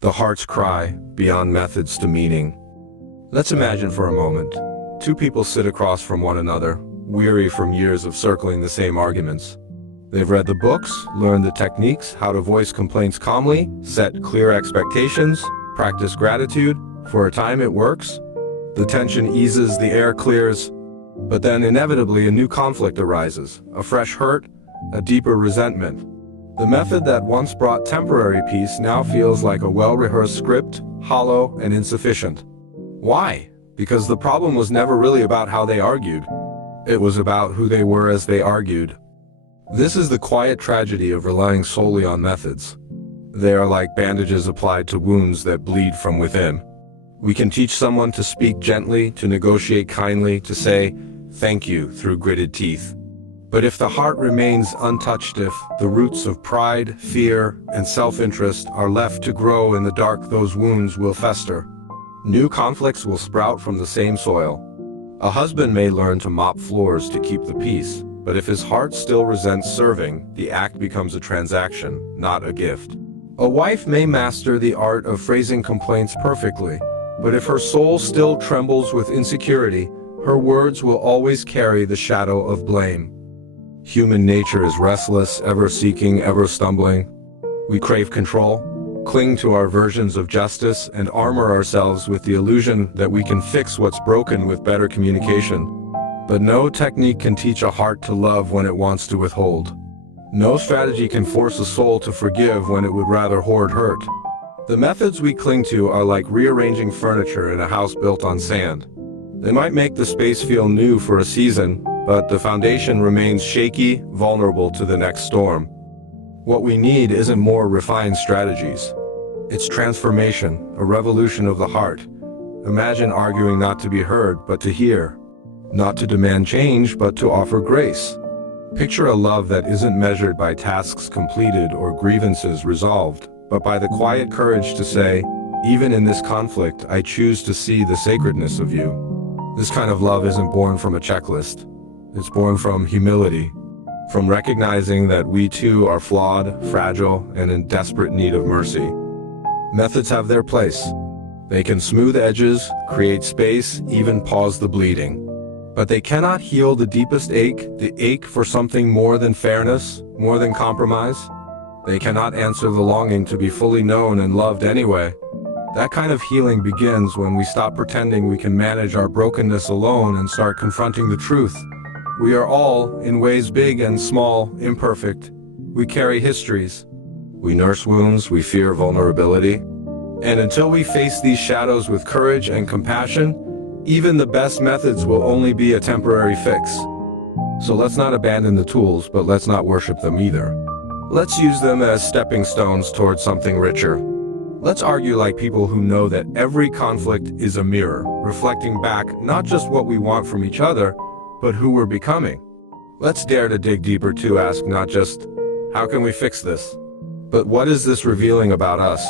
The heart's cry, beyond methods to meaning. Let's imagine for a moment. Two people sit across from one another, weary from years of circling the same arguments. They've read the books, learned the techniques, how to voice complaints calmly, set clear expectations, practice gratitude. For a time it works. The tension eases, the air clears, but then inevitably a new conflict arises, a fresh hurt, a deeper resentment. The method that once brought temporary peace now feels like a well-rehearsed script, hollow and insufficient. Why? Because the problem was never really about how they argued. It was about who they were as they argued. This is the quiet tragedy of relying solely on methods. They are like bandages applied to wounds that bleed from within. We can teach someone to speak gently, to negotiate kindly, to say thank you through gritted teeth. But if the heart remains untouched, if the roots of pride, fear, and self-interest are left to grow in the dark, those wounds will fester. New conflicts will sprout from the same soil. A husband may learn to mop floors to keep the peace, but if his heart still resents serving, the act becomes a transaction, not a gift. A wife may master the art of phrasing complaints perfectly, but if her soul still trembles with insecurity, her words will always carry the shadow of blame. Human nature is restless, ever seeking, ever stumbling. We crave control, cling to our versions of justice, and armor ourselves with the illusion that we can fix what's broken with better communication. But no technique can teach a heart to love when it wants to withhold. No strategy can force a soul to forgive when it would rather hoard hurt. The methods we cling to are like rearranging furniture in a house built on sand. They might make the space feel new for a season, but the foundation remains shaky, vulnerable to the next storm. What we need isn't more refined strategies. It's transformation, a revolution of the heart. Imagine arguing not to be heard, but to hear. Not to demand change, but to offer grace. Picture a love that isn't measured by tasks completed or grievances resolved, but by the quiet courage to say, even in this conflict, I choose to see the sacredness of you. This kind of love isn't born from a checklist. It's born from humility, from recognizing that we too are flawed, fragile, and in desperate need of mercy. Methods have their place. They can smooth edges, create space, even pause the bleeding. But they cannot heal the deepest ache, the ache for something more than fairness, more than compromise. They cannot answer the longing to be fully known and loved anyway. That kind of healing begins when we stop pretending we can manage our brokenness alone and start confronting the truth. We are all, in ways big and small, imperfect. We carry histories. We nurse wounds, we fear vulnerability. And until we face these shadows with courage and compassion, even the best methods will only be a temporary fix. So let's not abandon the tools, but let's not worship them either. Let's use them as stepping stones towards something richer. Let's argue like people who know that every conflict is a mirror, reflecting back not just what we want from each other, but who we're becoming. Let's dare to dig deeper to ask not just, how can we fix this? But what is this revealing about us?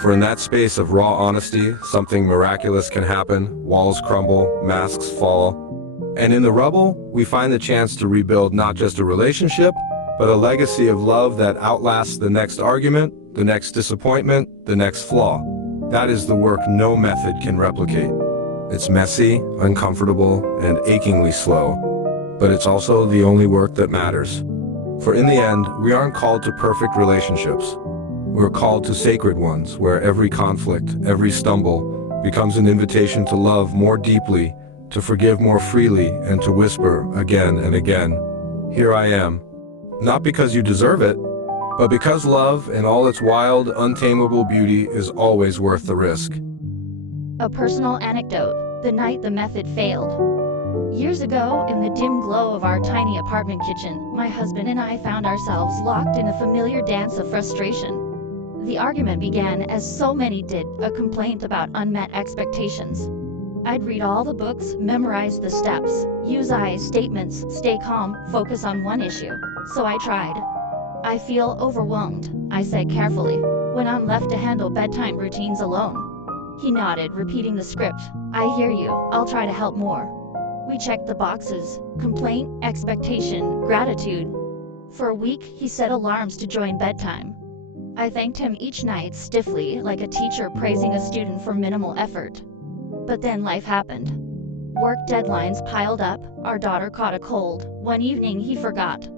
For in that space of raw honesty, something miraculous can happen, walls crumble, masks fall. And in the rubble, we find the chance to rebuild not just a relationship, but a legacy of love that outlasts the next argument, the next disappointment, the next flaw. That is the work no method can replicate. It's messy, uncomfortable, and achingly slow. But it's also the only work that matters. For in the end, we aren't called to perfect relationships. We're called to sacred ones, where every conflict, every stumble, becomes an invitation to love more deeply, to forgive more freely, and to whisper again and again, here I am. Not because you deserve it, but because love, in all its wild, untamable beauty, is always worth the risk. A personal anecdote: the night the method failed. Years ago, in the dim glow of our tiny apartment kitchen, my husband and I found ourselves locked in a familiar dance of frustration. The argument began, as so many did, a complaint about unmet expectations. I'd read all the books, memorize the steps, use I statements, stay calm, focus on one issue. So I tried. I feel overwhelmed, I said carefully, when I'm left to handle bedtime routines alone. He nodded, repeating the script. I hear you, I'll try to help more. We checked the boxes: complaint, expectation, gratitude. For a week, he set alarms to join bedtime. I thanked him each night stiffly, like a teacher praising a student for minimal effort. But then life happened. Work deadlines piled up, our daughter caught a cold. One evening he forgot.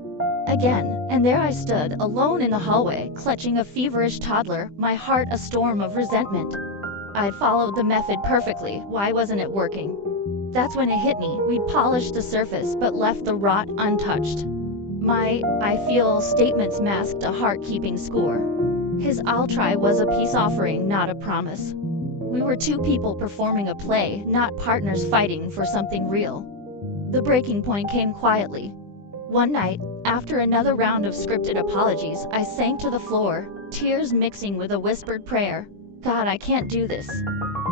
Again, and there I stood, alone in the hallway, clutching a feverish toddler, my heart a storm of resentment. I'd followed the method perfectly, why wasn't it working? That's when it hit me, we'd polished the surface but left the rot untouched. My "I feel" statements masked a heart-keeping score. His "I'll try" was a peace offering, not a promise. We were two people performing a play, not partners fighting for something real. The breaking point came quietly. One night, after another round of scripted apologies, I sank to the floor, tears mixing with a whispered prayer. God, I can't do this.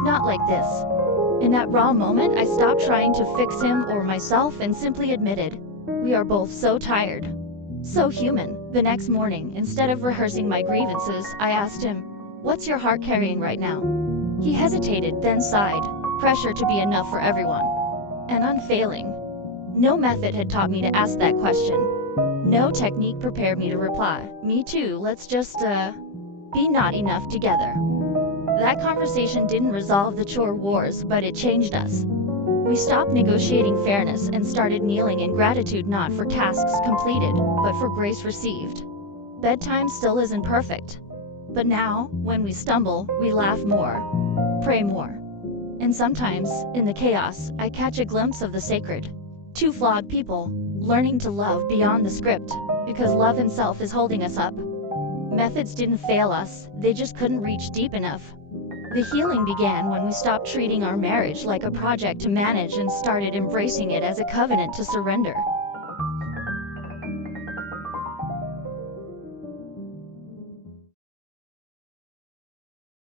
Not like this. In that raw moment, I stopped trying to fix him or myself and simply admitted, we are both so tired. So human. The next morning, instead of rehearsing my grievances, I asked him, what's your heart carrying right now? He hesitated, then sighed. Pressure to be enough for everyone. And unfailing. No method had taught me to ask that question. No technique prepared me to reply, me too, let's just, be not enough together. That conversation didn't resolve the chore wars, but it changed us. We stopped negotiating fairness and started kneeling in gratitude not for tasks completed, but for grace received. Bedtime still isn't perfect. But now, when we stumble, we laugh more, pray more. And sometimes, in the chaos, I catch a glimpse of the sacred. Two flawed people, learning to love beyond the script, because love himself is holding us up. Methods didn't fail us, they just couldn't reach deep enough. The healing began when we stopped treating our marriage like a project to manage and started embracing it as a covenant to surrender.